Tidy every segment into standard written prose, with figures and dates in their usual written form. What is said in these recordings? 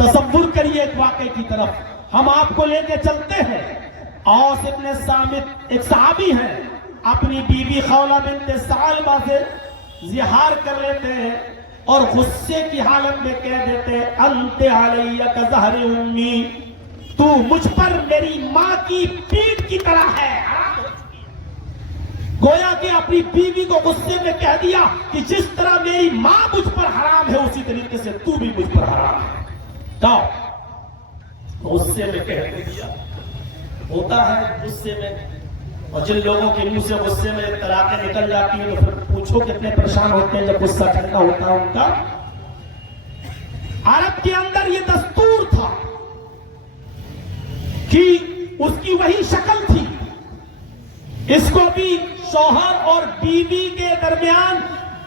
تصور کریے ایک واقعے کی طرف ہم آپ کو لے کے چلتے ہیں۔ اوس ابن صامت ایک صحابی ہیں، اپنی بیوی خولہ بنت ثعلبہ سے زہار کر لیتے ہیں اور غصے کی حالت میں کہہ دیتے ہیں انت علی کظہر امی، تو مجھ پر میری ماں کی پیٹھ کی طرح ہے۔ گویا کہ اپنی بیوی کو غصے میں کہہ دیا کہ جس طرح میری ماں مجھ پر حرام ہے اسی طریقے سے تو بھی مجھ پر حرام ہے۔ غصے میں کہہ دیا، ہوتا ہے غصے میں، اور جن لوگوں کے منہ سے غصے میں طلاقیں نکل جاتی ہیں تو پھر پوچھو کتنے پریشان ہوتے ہیں جب غصہ ٹھنڈا ہوتا ہے ان کا۔ عرب کے اندر یہ دستور تھا کہ اس کی وہی شکل تھی، اس کو بھی شوہر اور بیوی کے درمیان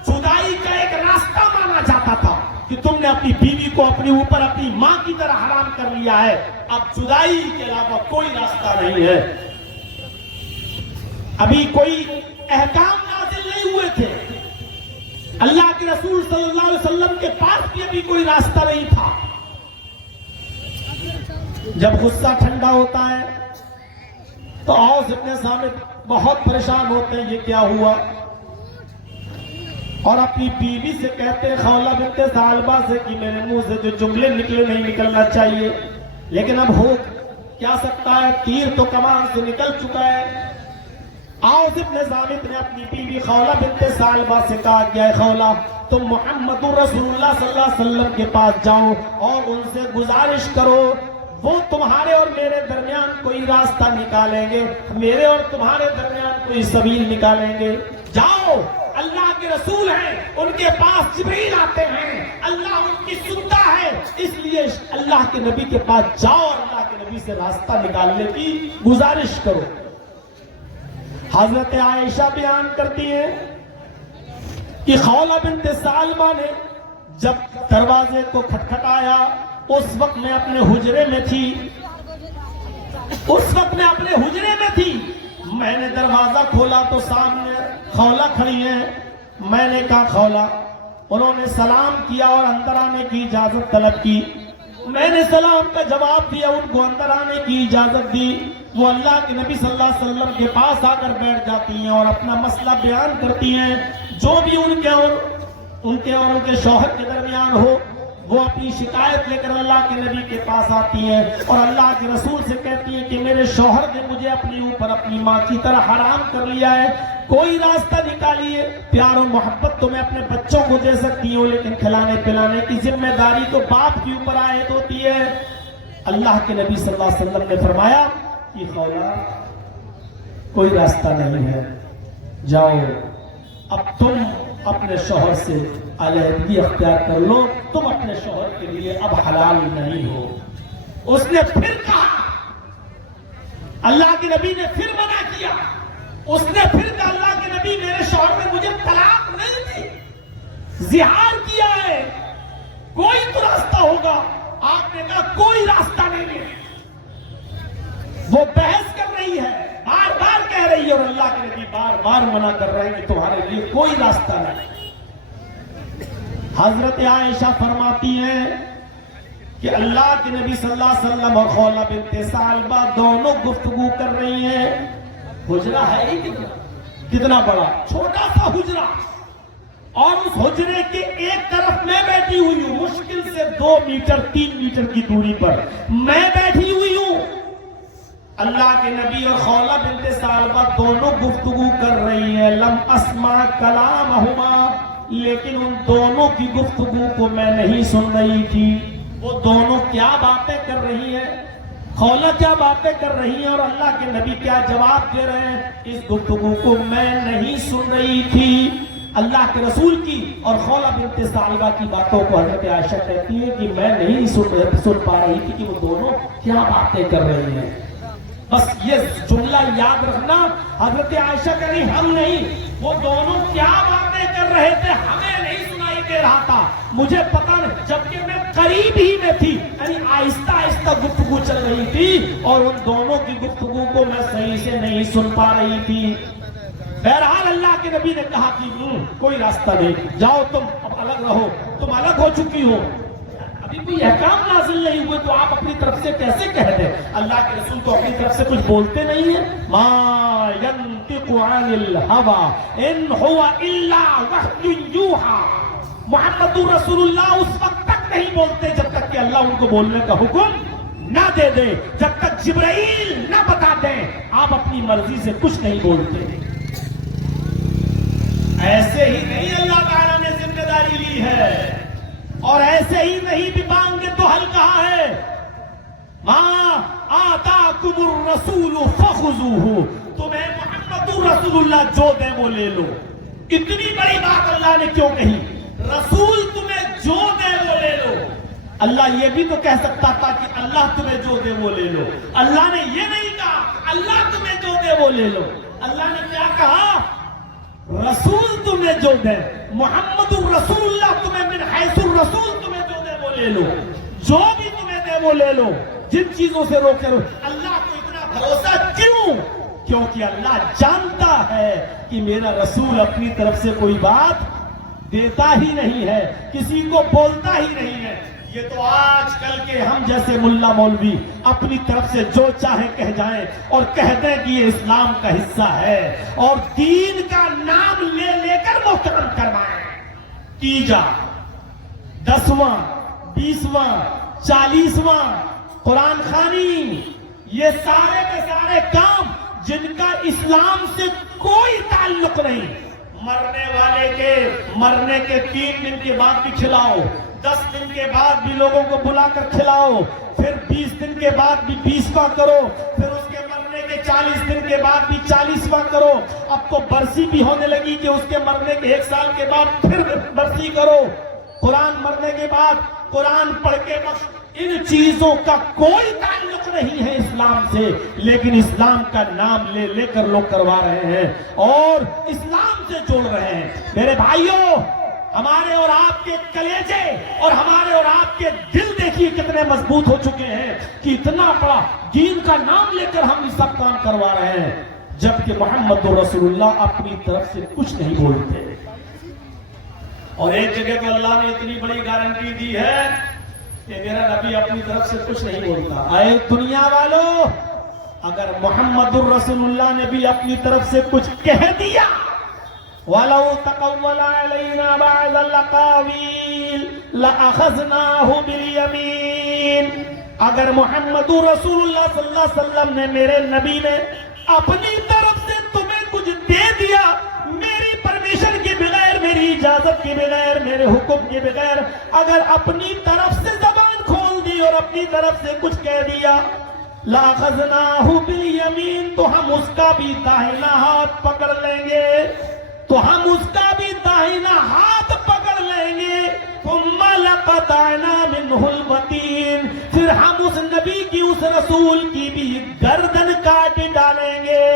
جدائی کا ایک راستہ مانا جاتا تھا کہ تم نے اپنی بیوی کو اپنے اوپر اپنی ماں کی طرح حرام کر لیا ہے، اب جدائی کے علاوہ کوئی راستہ نہیں ہے۔ ابھی کوئی احکام نازل نہیں ہوئے تھے، اللہ کے رسول صلی اللہ علیہ وسلم کے پاس بھی ابھی کوئی راستہ نہیں تھا۔ جب غصہ ٹھنڈا ہوتا ہے تو اوس ابن صامت بہت پریشان ہوتے ہیں، یہ کیا ہوا، اور اپنی بیوی سے کہتے ہیں خولہ بنت ثعلبہ سے کہ میرے منہ سے جو جملے نکلے نہیں نکلنا چاہیے، لیکن اب ہو کیا سکتا ہے، تیر تو کمان سے نکل چکا ہے۔ اوس ابن صامت نے اپنی بیوی خولہ بنت ثعلبہ سے کہا کہ اے خولہ تم محمد رسول اللہ صلی اللہ علیہ وسلم کے پاس جاؤ اور ان سے گزارش کرو، وہ تمہارے اور میرے درمیان کوئی راستہ نکالیں گے، میرے اور تمہارے درمیان کوئی سبیل نکالیں گے۔ جاؤ، اللہ کے رسول ہیں، ان کے پاس جبریل آتے ہیں، اللہ ان کی سنتا ہے، اس لیے اللہ کے نبی کے پاس جاؤ اور اللہ کے نبی سے راستہ نکالنے کی گزارش کرو۔ حضرت عائشہ بیان کرتی ہیں کہ خولہ بنت ثعلبہ نے جب دروازے کو کھٹکھٹایا، اس وقت میں اپنے حجرے میں تھی، میں نے دروازہ کھولا تو سامنے خولہ کھڑی ہیں، میں نے کہا خولہ، انہوں نے سلام کیا اور اندر آنے کی اجازت طلب کی، میں نے سلام کا جواب دیا، ان کو اندر آنے کی اجازت دی، وہ اللہ کے نبی صلی اللہ علیہ وسلم کے پاس آ کر بیٹھ جاتی ہیں اور اپنا مسئلہ بیان کرتی ہیں، جو بھی ان کے اور ان کے شوہر کے درمیان ہو وہ اپنی شکایت لے کر اللہ کے نبی کے پاس آتی ہیں اور اللہ کے رسول سے کہتی ہیں کہ میرے شوہر نے مجھے اپنے اوپر اپنی ماں کی طرح حرام کر لیا ہے، کوئی راستہ نکالیے۔ پیار و محبت تو میں اپنے بچوں کو دے سکتی ہوں لیکن کھلانے پلانے کی ذمہ داری تو باپ کے اوپر عائد ہوتی ہے۔ اللہ کے نبی صلی اللہ علیہ وسلم نے فرمایا کہ خولہ کوئی راستہ نہیں ہے، جاؤ اب تم اپنے شوہر سے علیحدگی اختیار کر لو، تم اپنے شوہر کے لیے اب حلال نہیں ہو۔ اس نے پھر کہا، اللہ کے نبی نے پھر منع کیا، اس نے پھر کہا اللہ کے نبی میرے شوہر نے مجھے طلاق نہیں دی، زہار کیا ہے، کوئی تو راستہ ہوگا۔ آپ نے کہا کوئی راستہ نہیں ہے۔ وہ بحث کر رہی ہے، بار بار کہہ رہی ہے اور اللہ کے نبی بار بار منع کر رہے ہیں کہ تمہارے لیے کوئی راستہ نہیں۔ حضرت عائشہ فرماتی ہیں کہ اللہ کے نبی صلی اللہ علیہ وسلم اور خولہ بنت ثعلبہ دونوں گفتگو کر رہی ہیں، حجرہ ہے ہی کتنا بڑا، چھوٹا سا حجرہ، اور اس حجرے کے ایک طرف میں بیٹھی ہوئی ہوں، مشکل سے 2 میٹر 3 میٹر کی دوری پر میں بیٹھی ہوئی ہوں۔ اللہ کے نبی اور خولہ بنت ثعلبہ دونوں گفتگو کر رہی ہیں، لم اسمع کلامہما، لیکن ان دونوں کی گفتگو کو میں نہیں سن رہی تھی۔ وہ دونوں کیا باتیں کر رہی ہیں، خولہ کیا باتیں کر رہی ہیں اور اللہ کے نبی کیا جواب دے رہے ہیں، اس گفتگو کو میں نہیں سن رہی تھی۔ اللہ کے رسول کی اور خولہ بنت ثعلبہ کی باتوں کو حضرت عائشہ کہتی ہے کہ میں نہیں سن پا رہی تھی کہ وہ دونوں کیا باتیں کر رہی ہیں۔ بس یہ جملہ یاد رکھنا، حضرت عائشہ کہ نہیں ہم نہیں، وہ دونوں کیا باتیں کر رہے تھے ہمیں نہیں سنائی دے رہا تھا، مجھے پتا نہیں، جبکہ میں قریب ہی میں تھی، یعنی آہستہ آہستہ گفتگو چل رہی تھی اور ان دونوں کی گفتگو کو میں صحیح سے نہیں سن پا رہی تھی۔ بہرحال اللہ کے نبی نے کہا کہ کوئی راستہ نہیں، جاؤ تم اب الگ رہو، تم الگ ہو چکی ہو، ابھی کوئی احکام نازل نہیں ہوئے تو آپ اپنی طرف سے کیسے کہہ دیں؟ اللہ کے رسول تو اپنی طرف سے کچھ بولتے نہیں ہیں. ما ينطق عن الهوى ان هو الا وحی یوحی. محمد رسول اللہ اس وقت تک نہیں بولتے جب تک کہ اللہ ان کو بولنے کا حکم نہ دے دے، جب تک جبرائیل نہ بتا دیں. آپ اپنی مرضی سے کچھ نہیں بولتے. ایسے ہی نہیں اللہ تعالیٰ نے ذمہ داری لی ہے، اور ایسے ہی نہیں بھی مانگے تو حل کہا ہے. ما آتاکم الرسول فخذوہ. تمہیں محمد رسول اللہ جو دے وہ لے لو. اتنی بڑی بات اللہ نے کیوں کہی؟ رسول تمہیں جو دے وہ لے لو. اللہ یہ بھی تو کہہ سکتا تھا کہ اللہ تمہیں جو دے وہ لے لو. اللہ نے یہ نہیں کہا اللہ تمہیں جو دے وہ لے لو. اللہ نے کیا کہا؟ رسول تمہیں جو دے. محمد الرسول اللہ تمہیں من حیث الرسول تمہیں جو دے وہ لے لو. جو بھی تمہیں دے وہ لے لو. جن چیزوں سے روکے رو. اللہ کو اتنا بھروسہ کیوں؟ کیونکہ اللہ جانتا ہے کہ میرا رسول اپنی طرف سے کوئی بات دیتا ہی نہیں ہے، کسی کو بولتا ہی نہیں ہے. یہ تو آج کل کے ہم جیسے ملا مولوی اپنی طرف سے جو چاہے کہہ جائیں اور کہہ دیں کہ یہ اسلام کا حصہ ہے، اور دین کا نام لے لے کر محترم کروائیں. تیجا، 10واں، 20واں، 40واں، قرآن خوانی، یہ سارے کے سارے کام جن کا اسلام سے کوئی تعلق نہیں. مرنے والے کے مرنے کے 3 دن کے بعد بھی کھلاؤ، 10 دن کے بعد بھی لوگوں کو بلا کر کھلاؤ، پھر 20 دن کے بعد بھی 20واں کرو، پھر اس کے مرنے کے 40 دن کے بعد بھی 40واں کرو. اب تو برسی بھی ہونے لگی کہ اس کے مرنے کے 1 سال کے بعد پھر برسی کرو. قرآن مرنے کے بعد قرآن پڑھ کے بخش. ان چیزوں کا کوئی تعلق نہیں ہے اسلام سے، لیکن اسلام کا نام لے لے کر لوگ کروا رہے ہیں اور اسلام سے جوڑ رہے ہیں. میرے بھائیوں، ہمارے اور آپ کے کلیجے اور ہمارے اور آپ کے دل دیکھیے کتنے مضبوط ہو چکے ہیں کہ اتنا بڑا دین کا نام لے کر ہم یہ سب کام کروا رہے ہیں، جبکہ محمد رسول اللہ اپنی طرف سے کچھ نہیں بولتے. اور ایک جگہ تو اللہ نے اتنی بڑی گارنٹی دی ہے کہ میرا نبی اپنی طرف سے کچھ نہیں بولتا. اے دنیا والو، اگر محمد الرسول اللہ نے بھی اپنی طرف سے کچھ کہہ دیا، وَلَوْ تَقَوَّلَ عَلَيْنَا بَعْضَ الْأَقَاوِيلِ لَأَخَذْنَاهُ بِالْيَمِينِ. اگر محمد رسول اللہ صلی اللہ علیہ وسلم نے، میرے نبی نے اپنی طرف سے تمہیں کچھ دے دیا، میری پرمیشن کے بغیر، میری اجازت کے بغیر، میرے حکم کے بغیر، اگر اپنی طرف سے زبان کھول دی اور اپنی طرف سے کچھ کہہ دیا، لَأَخَذْنَاهُ بِالْيَمِينِ، تو ہم اس کا بھی داہنا ہاتھ پکڑ لیں گے، تو ہم اس کا بھی داہنا ہاتھ پکڑ لیں گے. ثُمَّ لَقَطَعْنَا مِنْهُ الْوَتِينَ، پھر ہم اس نبی کی، اس رسول کی بھی گردن کاٹ ڈالیں گے.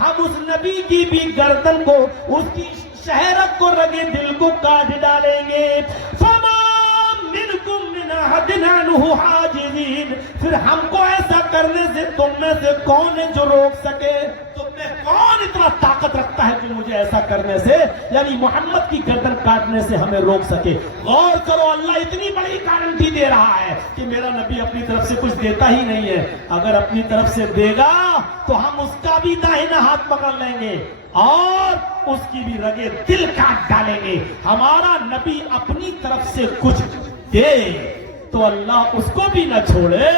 ہم اس نبی کی بھی گردن کو، اس کی شہرت کو، رگے دل کو کاٹ ڈالیں گے. فَمَا مِنْكُمْ مِنْ أَحَدٍ عَنْهُ حَاجِزِينَ، پھر ہم کو ایسا کرنے سے تم میں سے کون ہے جو روک سکے؟ تم میں کون اتنا طاقت رکھتا ہے کہ مجھے ایسا کرنے سے، یعنی محمد کی گردن کاٹنے سے ہمیں روک سکے؟ غور کرو، اللہ اتنی بڑی گارنٹی دے رہا ہے کہ میرا نبی اپنی طرف سے کچھ دیتا ہی نہیں ہے. اگر اپنی طرف سے دے گا تو ہم اس کا بھی داہنا ہاتھ پکڑ لیں گے اور اس کی بھی رگے دل کاٹ ڈالیں گے. ہمارا نبی اپنی طرف سے کچھ دے تو اللہ اس کو بھی نہ چھوڑے.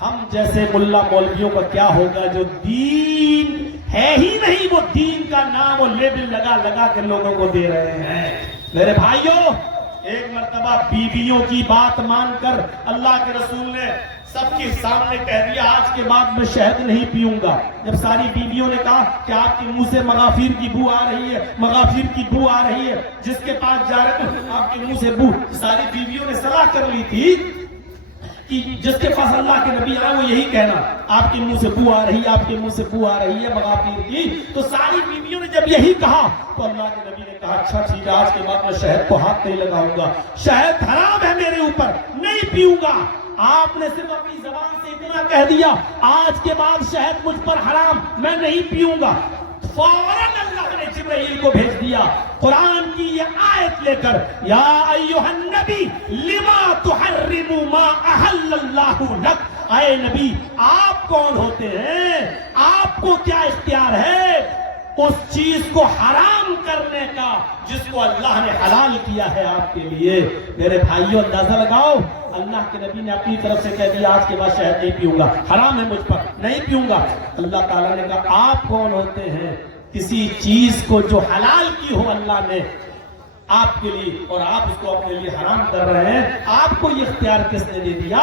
ہم جیسے ملا مولویوں کا کیا ہوگا جو دین ہے ہی نہیں، وہ دین کا نام اور لیبل لگا لگا کے لوگوں کو دے رہے ہیں. میرے بھائیوں، ایک مرتبہ بیویوں کی بات مان کر اللہ کے رسول نے سب کے سامنے کہہ دیا آج کے بعد میں شہد نہیں پیوں گا. جب ساری بیویوں نے کہا کہ آپ کے منہ سے مغافیر کی بو آ رہی ہے، مغافیر کی بو آ رہی ہے، جس کے پاس جا رہے ہیں آپ کے منہ سے بو. ساری بیویوں نے صلاح کر لی تھی کہ جس کے پاس اللہ کے نبی آئے وہ یہی کہنا آپ کے منہ سے بو آ رہی ہے، آپ کے منہ سے بو آ رہی ہے مغافیر کی. تو ساری بیویوں نے جب یہی کہا تو اللہ کے نبی نے کہا اچھا ٹھیک ہے، آج کے بعد میں شہد کو ہاتھ نہیں لگاؤں گا، شہد حرام ہے میرے اوپر، نہیں پیوں گا. آپ نے صرف اپنی زبان سے اتنا کہہ دیا آج کے بعد شہد مجھ پر حرام، میں نہیں پیوں گا. फौरन अल्लाह ने जिब्राइल को भेज दिया कुरान की ये आयत लेकर, या अय्युहन नबी लिमा तुहर्रिमु मा अहल्लल्लाहु लक। आए नबी, आप कौन होते हैं, आपको क्या इख्तियार है उस चीज को हराम करने का जिसको अल्लाह ने हलाल किया है आपके लिए। मेरे भाइयों, अंदाजा लगाओ, अल्लाह के नबी ने अपनी तरफ से कह दिया आज के बाद शहद नहीं पीऊंगा, हराम है मुझ पर, नहीं पीऊंगा। अल्लाह ताला ने कहा आप कौन होते हैं किसी चीज को जो हलाल की हो अल्लाह ने आपके लिए और आप उसको अपने लिए हराम कर रहे हैं, आपको ये इख्तियार किसने दे दिया?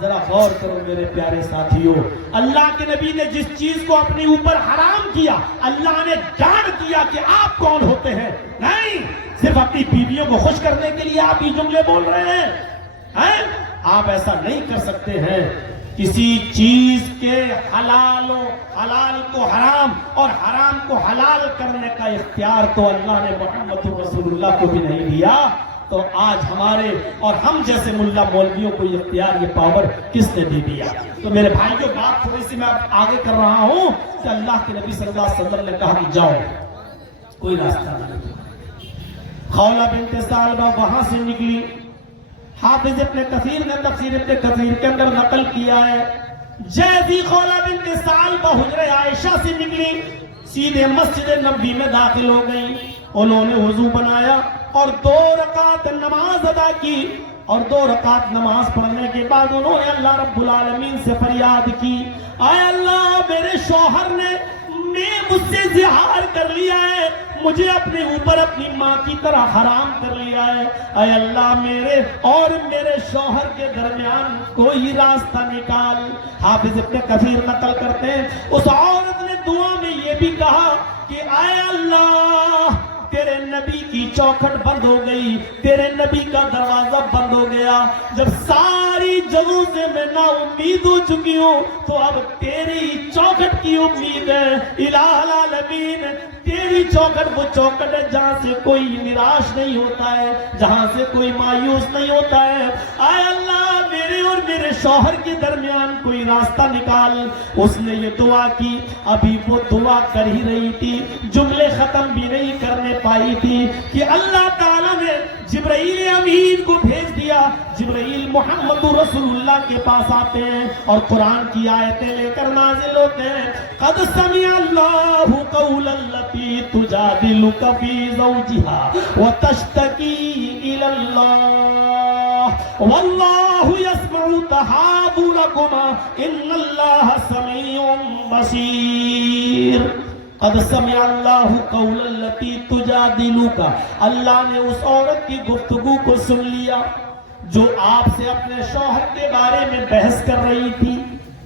जरा गौर करो मेरे प्यारे साथियों, अल्लाह के नबी ने जिस चीज को अपने ऊपर हराम किया, अल्लाह ने जान दिया कि आप कौन होते हैं। नहीं, सिर्फ अपनी बीवियों को खुश करने के लिए आप ये जुमले बोल रहे हैं? आप ऐसा नहीं कर सकते हैं। किसी चीज के हलाल को हराम और हराम को हलाल करने का इख्तियार तो अल्लाह ने मोहम्मद रसूलुल्लाह को भी नहीं दिया, तो आज हमारे और हम जैसे मुल्ला मौलवियों को ये इख्तियार, ये पावर किसने दे दिया? तो मेरे भाइयों, बात थोड़ी सी मैं आगे कर रहा हूं कि अल्लाह के नबी सल्लल्लाहु अलैहि वसल्लम ने कहा कि जाओ, कोई रास्ता नहीं। खौला बिन्त सालबा वहां से निकली। हाफिज इब्न कसीर ने तफसीर इब्न कसीर के अंदर नकल किया है, जैसी खौला बिन्त सालबा हुजरे आयशा से निकली, सीधे मस्जिद नबी में दाखिल हो गई। उन्होंने वुजू बनाया और 2 रकात नमाज अदा की, और 2 रकात नमाज पढ़ने के बाद उन्होंने अल्लाह रब्बुल आलमीन से फरियाद की, आय अल्लाह, मेरे शौहर ने मुझसे जिहार कर लिया है, मुझे अपने ऊपर अपनी माँ की तरह हराम कर लिया है। आय अल्लाह, मेरे और मेरे शौहर के दरमियान कोई रास्ता निकाल। हाफिज इब्न कसीर नकल करते हैं, उस औरत ने दुआ में ये भी कहा कि आय अल्लाह, तेरे नबी की चौखट बंद हो गई, तेरे नबी का दरवाजा बंद हो गया। जब सारी जगहों से मैं ना उम्मीद हो चुकी हूँ, तो अब तेरी चौखट की उम्मीद है। इलाहुल आलमीन, तेरी चौखट वो चौखट है जहाँ से कोई निराश नहीं होता है, जहाँ से कोई मायूस नहीं होता है। आय अल्लाह, मेरे और मेरे शौहर के दरमियान कोई रास्ता निकाल। उसने ये दुआ की, अभी वो दुआ कर ही रही थी, जुमले खत्म भी नहीं करने पाई थी कि अल्लाह ताला ने जिब्राइल अमीन को भेज दिया। जिब्राइल मोहम्मद रसूलुल्लाह के पास आते हैं और कुरान की आयतें लेकर नाजिल होते हैं। क़द समिअ अल्लाहु क़ौलल्लती तुजादिलुका फी ज़ौजिहा व तश्तकी इलल्लाह वल्लाहु यस्मउ तहावुरकुमा इन्नल्लाहा समीउम बसीर। क़द समिअ अल्लाहु क़ौलल्लती तुजादिलुका, अल्लाह ने उस औरत की गुफ्तगू को सुन लिया जो आपसे अपने शौहर के बारे में बहस कर रही थी।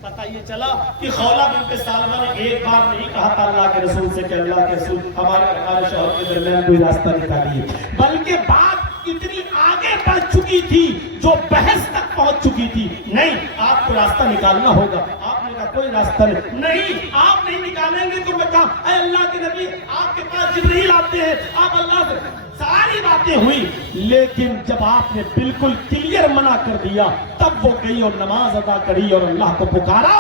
पता ये चला कि खौला बिन्त सालबा ने एक बार नहीं कहा था अल्लाह के रसूल से कि अल्लाह के रसूल, हमारे शौहर के दरमियान कोई रास्ता निकालिए, बल्कि बात इतनी आगे बढ़ चुकी थी, जो बहस तक पहुंच चुकी थी। नहीं, आपको रास्ता निकालना होगा। आपने कहा कोई रास्ता नहीं, आप नहीं निकालेंगे तो मैं कहा अल्लाह के नबी, आपके पास जिब्रील आते हैं, आप अल्लाह से, सारी बातें हुई, लेकिन जब आपने बिल्कुल क्लियर मना कर दिया, तब वो गई और नमाज अदा करी और अल्लाह को पुकारा।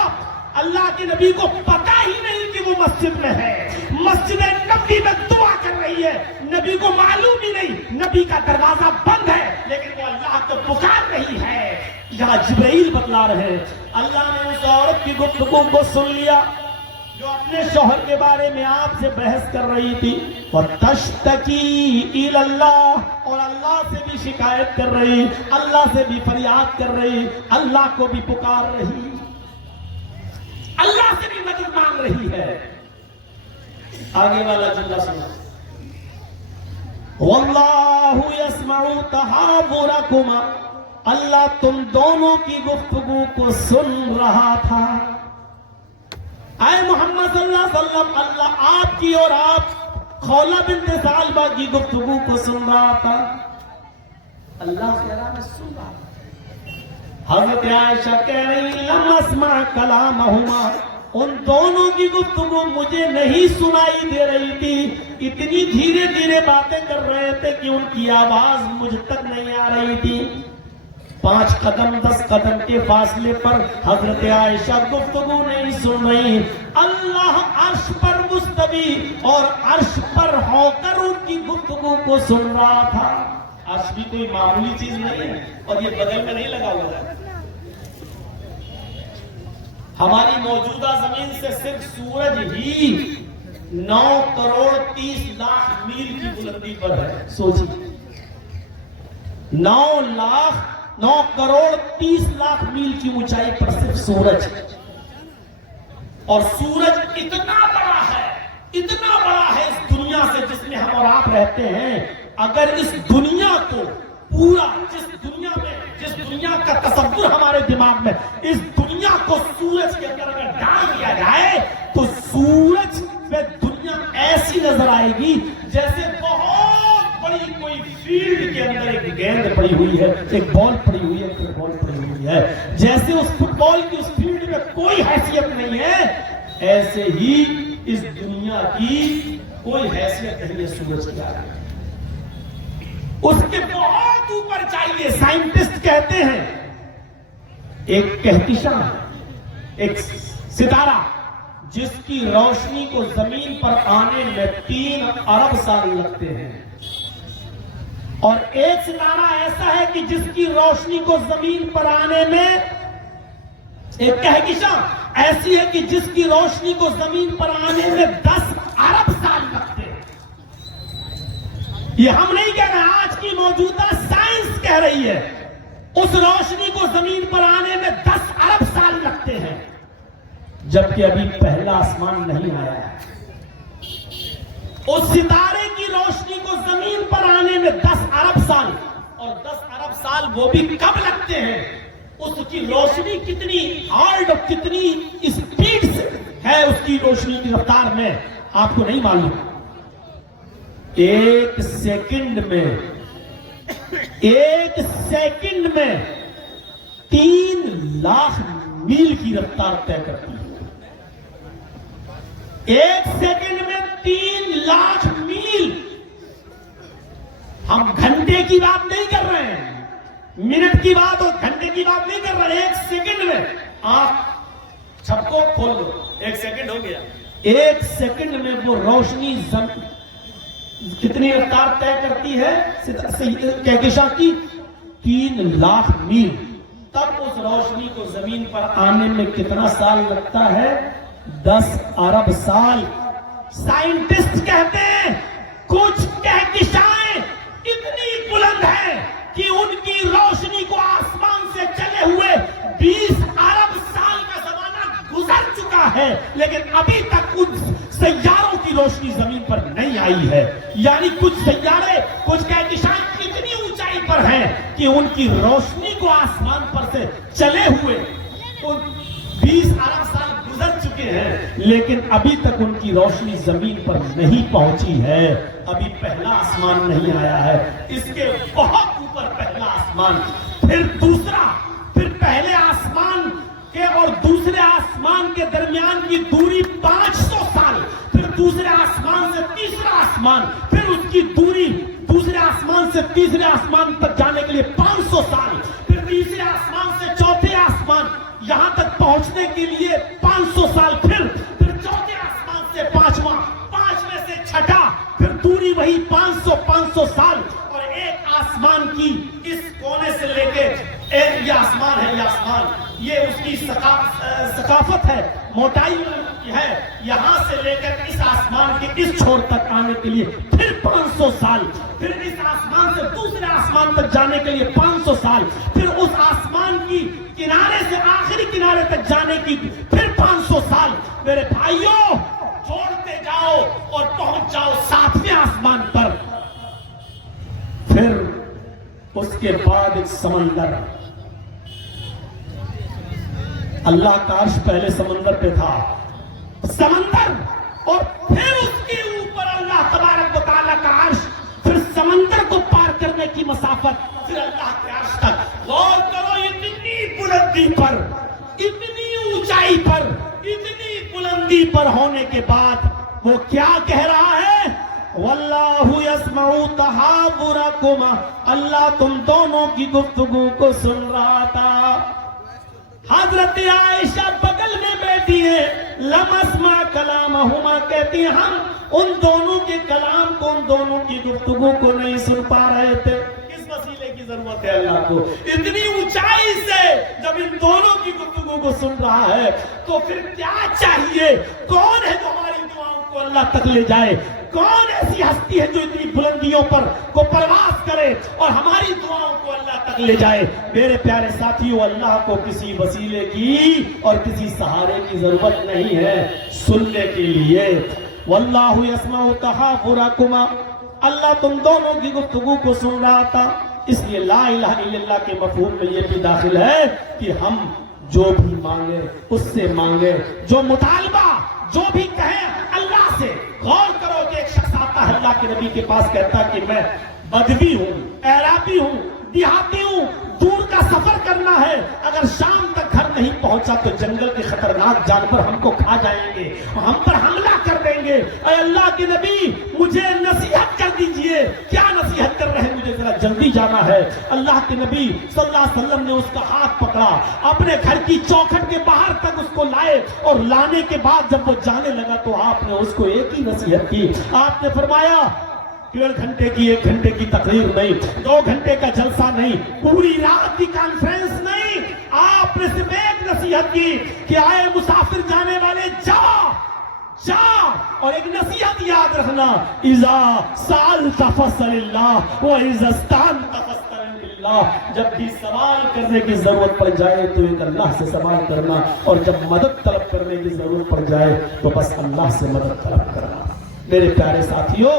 अल्लाह के नबी को पता ही नहीं कि वो मस्जिद में है, मस्जिद नबी में दुआ कर रही है, नबी को मालूम ही नहीं, नबी का दरवाजा बंद है, लेकिन वो अल्लाह को पुकार रही है। यहाँ जिब्राइल बतला रहे हैं, अल्लाह ने उस औरत की गुफ्तगू को सुन लिया जो अपने शौहर के बारे में आपसे बहस कर रही थी, और तश्तकी इलल्लाह, और अल्लाह से भी शिकायत कर रही, अल्लाह से भी फरियाद कर रही, अल्लाह को भी पुकार रही, अल्लाह से भी मदद मांग रही है। आगे वाला जुमला सुनो, वल्लाहु यस्मउ तहावुरकुमा, अल्लाह तुम दोनों की गुफ्तगू को सुन रहा था। आए मोहम्मद सल्लल्लाहु अलैहि वसल्लम, अल्लाह आपकी और आप खौला बिन्त सालबा की गुफ्तगू को सुन रहा था। अल्लाह कह रहा मैं सुन रहा था। हज़रत आयशा कह रही लम अस्मा कलामहुमा, उन दोनों की गुफ्तगू मुझे नहीं सुनाई दे रही थी, इतनी धीरे धीरे बातें कर रहे थे कि उनकी आवाज मुझ तक नहीं आ रही थी। 5 कदम 10 कदम के फासले पर हजरत आयशा गुफ्तगू नहीं सुन रही। अल्लाह अर्श पर मुस्तवी और अर्श पर होकर उनकी गुफ्तगू को सुन रहा था। अर्श भी कोई मामूली चीज नहीं है और ये बगल में नहीं लगा हुआ है। हमारी मौजूदा जमीन से सिर्फ सूरज ही 9 करोड़ 30 लाख मील की बुलंदी पर है। सोचिए, 9 करोड़ 30 लाख मील की ऊंचाई पर सिर्फ सूरज है। और सूरज इतना बड़ा है इस दुनिया से जिसमें हम और आप रहते हैं। अगर इस दुनिया को पूरा, जिस दुनिया का तसव्वुर हमारे दिमाग में, इस दुनिया को सूरज के अंदर अगर डाल दिया जाए तो सूरज पे दुनिया ऐसी नजर आएगी जैसे बहुत बड़ी कोई फील्ड के अंदर एक गेंद पड़ी हुई है, एक बॉल पड़ी हुई है, फुटबॉल पड़ी हुई है। जैसे उस फुटबॉल की उस फील्ड में कोई हैसियत नहीं है, ऐसे ही इस दुनिया की कोई हैसियत नहीं है सूरज की आगे। उसके बहुत ऊपर चाहिए। साइंटिस्ट कहते हैं एक कहकशां, एक सितारा जिसकी रोशनी को जमीन पर आने में 3 अरब साल लगते हैं, और एक सितारा ऐसा है कि जिसकी रोशनी को जमीन पर आने में, एक कहकशां ऐसी है कि जिसकी रोशनी को जमीन पर आने में 10 अरब साल लगते हैं। ये हम नहीं कह रहे, आज की मौजूदा साइंस कह रही है। उस रोशनी को जमीन पर आने में 10 अरब साल लगते हैं, जबकि अभी पहला आसमान नहीं आया है। उस सितारे की रोशनी को जमीन पर आने में 10 अरब साल, और 10 अरब साल वो भी कब लगते हैं? उसकी रोशनी कितनी हार्ड और कितनी स्पीड से है, उसकी रोशनी की रफ्तार में आपको नहीं मालूम। 1 सेकंड में 3 लाख मील की रफ्तार तय करती है। 1 सेकंड में 3 लाख मील। हम घंटे की बात नहीं कर रहे हैं, मिनट की बात और घंटे की बात नहीं कर रहे हैं। 1 सेकंड में आप छपको खोल लो, 1 सेकंड हो गया। 1 सेकंड में वो रोशनी कितनी रफ्तार तय करती है कहकशां की? 3 लाख मील। तब उस रोशनी को जमीन पर आने में कितना साल लगता है? 10 अरब साल। साइंटिस्ट कहते हैं कुछ कहकशाएं इतनी बुलंद हैं कि उनकी रोशनी को आसमान से चले हुए 20 अरब साल का जमाना गुजर चुका है, लेकिन अभी तक उन सैयारों की रोशनी जमीन पर नहीं आई है। यानी कुछ सैयारे, कुछ कहकशां इतनी ऊंचाई पर हैं कि उनकी रोशनी को आसमान पर से चले हुए 20 अरब साल गुजर चुके हैं, लेकिन अभी तक उनकी रोशनी जमीन पर नहीं पहुंची है। अभी पहला आसमान नहीं आया है, इसके बहुत ऊपर पहला आसमान, फिर दूसरा, फिर पहले आसमान के और दूसरे आसमान के दरमियान की दूरी 500 साल, फिर दूसरे आसमान से तीसरा आसमान, फिर उसकी दूरी दूसरे आसमान से तीसरे आसमान तक जाने के लिए 500 साल, फिर तीसरे आसमान से चौथे आसमान यहां तक पहुंचने के लिए 500 साल, फिर चौथे आसमान से पांचवा, पांचवें से छठा, फिर दूरी वही 500 साल। और एक आसमान की इस कोने से लेके ये आसमान है, ये आसमान, ये उसकी सकाफत है, मोटाई है, यहां से लेकर इस आसमान के इस छोर तक आने के लिए फिर 500 साल, फिर इस आसमान से दूसरे आसमान तक जाने के लिए 500 साल, फिर उस आसमान की किनारे से आखिरी किनारे तक जाने की फिर 500 साल। मेरे भाइयों, छोड़ते जाओ और पहुंच जाओ 7वें आसमान पर। फिर उसके बाद एक समंदर, अल्लाह का अर्श पहले समंदर पे था, समंदर, और फिर उसके ऊपर अल्लाह तबारक व तआला का अर्श, फिर समंदर को पार करने की मसाफत, फिर अल्लाह के अर्श तक। गौर करो, इतनी बुलंदी पर, इतनी ऊंचाई पर, इतनी बुलंदी पर होने के बाद वो क्या कह रहा है? वल्लाहु यस्मउ तहावुरकुमा, अल्लाह तुम दोनों की गुफ्तगू को सुन रहा था। हजरत आयशा बगल में बैठी है, लमस्मा कलामहुमा, कहती हैं हम उन दोनों के कलाम को, उन दोनों की गुफ्तगू को नहीं सुन पा रहे थे। किस वसीले की जरूरत है अल्लाह को? इतनी ऊंचाई से जब इन दोनों की गुफ्तगू को सुन रहा है तो फिर क्या चाहिए? कौन है जो हमारी दुआओं को अल्लाह तक ले जाए? कौन ऐसी हस्ती है जो इतनी बुलंदियों पर को परवास करे और हमारी दुआओं को अल्लाह तक ले जाए? मेरे प्यारे साथियों, अल्लाह को किसी वसीले की और किसी सहारे की जरूरत नहीं है सुनने के लिए। वल्लाहु यस्माउ तहावुरकुमा, अल्लाह तुम दोनों की गुफ्तगू को सुन रहा था। इसलिए ला इलाहा इल्लल्लाह के मफहूम में ये भी दाखिल है कि हम जो भी मांगे उससे मांगे, जो मुतालबा जो भी कहें अल्लाह से। गौर करो कि एक शख्स आता है अल्लाह के नबी के पास, कहता कि मैं बदवी हूँ, एराबी हूँ, देहाती हूँ, दूर का सफर करना है, अगर शाम तक घर नहीं पहुंचा तो जंगल के खतरनाक जानवर हमको खा जाएंगे, हम पर हमला कर देंगे। अरे अल्लाह के नबी, मुझे नसीहत कर दीजिए। क्या नसीहत कर रहे हैं? मुझे जरा जल्दी जाना है। अल्लाह के नबी सल्लल्लाहु अलैहि वसल्लम ने उसका हाथ पकड़ा, अपने घर की चौखट के बाहर तक उसको लाए, और लाने के बाद जब वो जाने लगा तो आपने उसको एक ही नसीहत की। आपने फरमाया 1.5 घंटे की, 1 घंटे की तकरीर नहीं, 2 घंटे का जलसा नहीं, पूरी रात की कॉन्फ्रेंस नहीं, आपने सिर्फ एक नसीहत की कि आए मुसाफिर जाने वाले जाओ जाओ, और एक नसीहत याद रखना, इज़ा सालता फसलिल्लाह व इज़ा इस्तानता फस्तईन बिल्लाह। जब भी सवाल करने की जरूरत पड़ जाए तो एक अल्लाह से सवाल करना, और जब मदद तलब करने की जरूरत पड़ जाए तो बस अल्लाह से मदद तलब करना। मेरे प्यारे साथियों,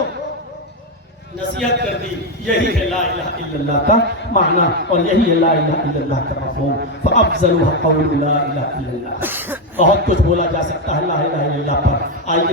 नसीहत कर दी, यही है ला इलाहा इल्लल्लाह का माना, और यही है ला इलाहा इल्लल्लाह का मफ़हूम। फ़अफ़ज़लु क़ौलु ला इलाहा इल्लल्लाह। बहुत कुछ बोला जा सकता है ला इलाहा इल्लल्लाह पर। आइए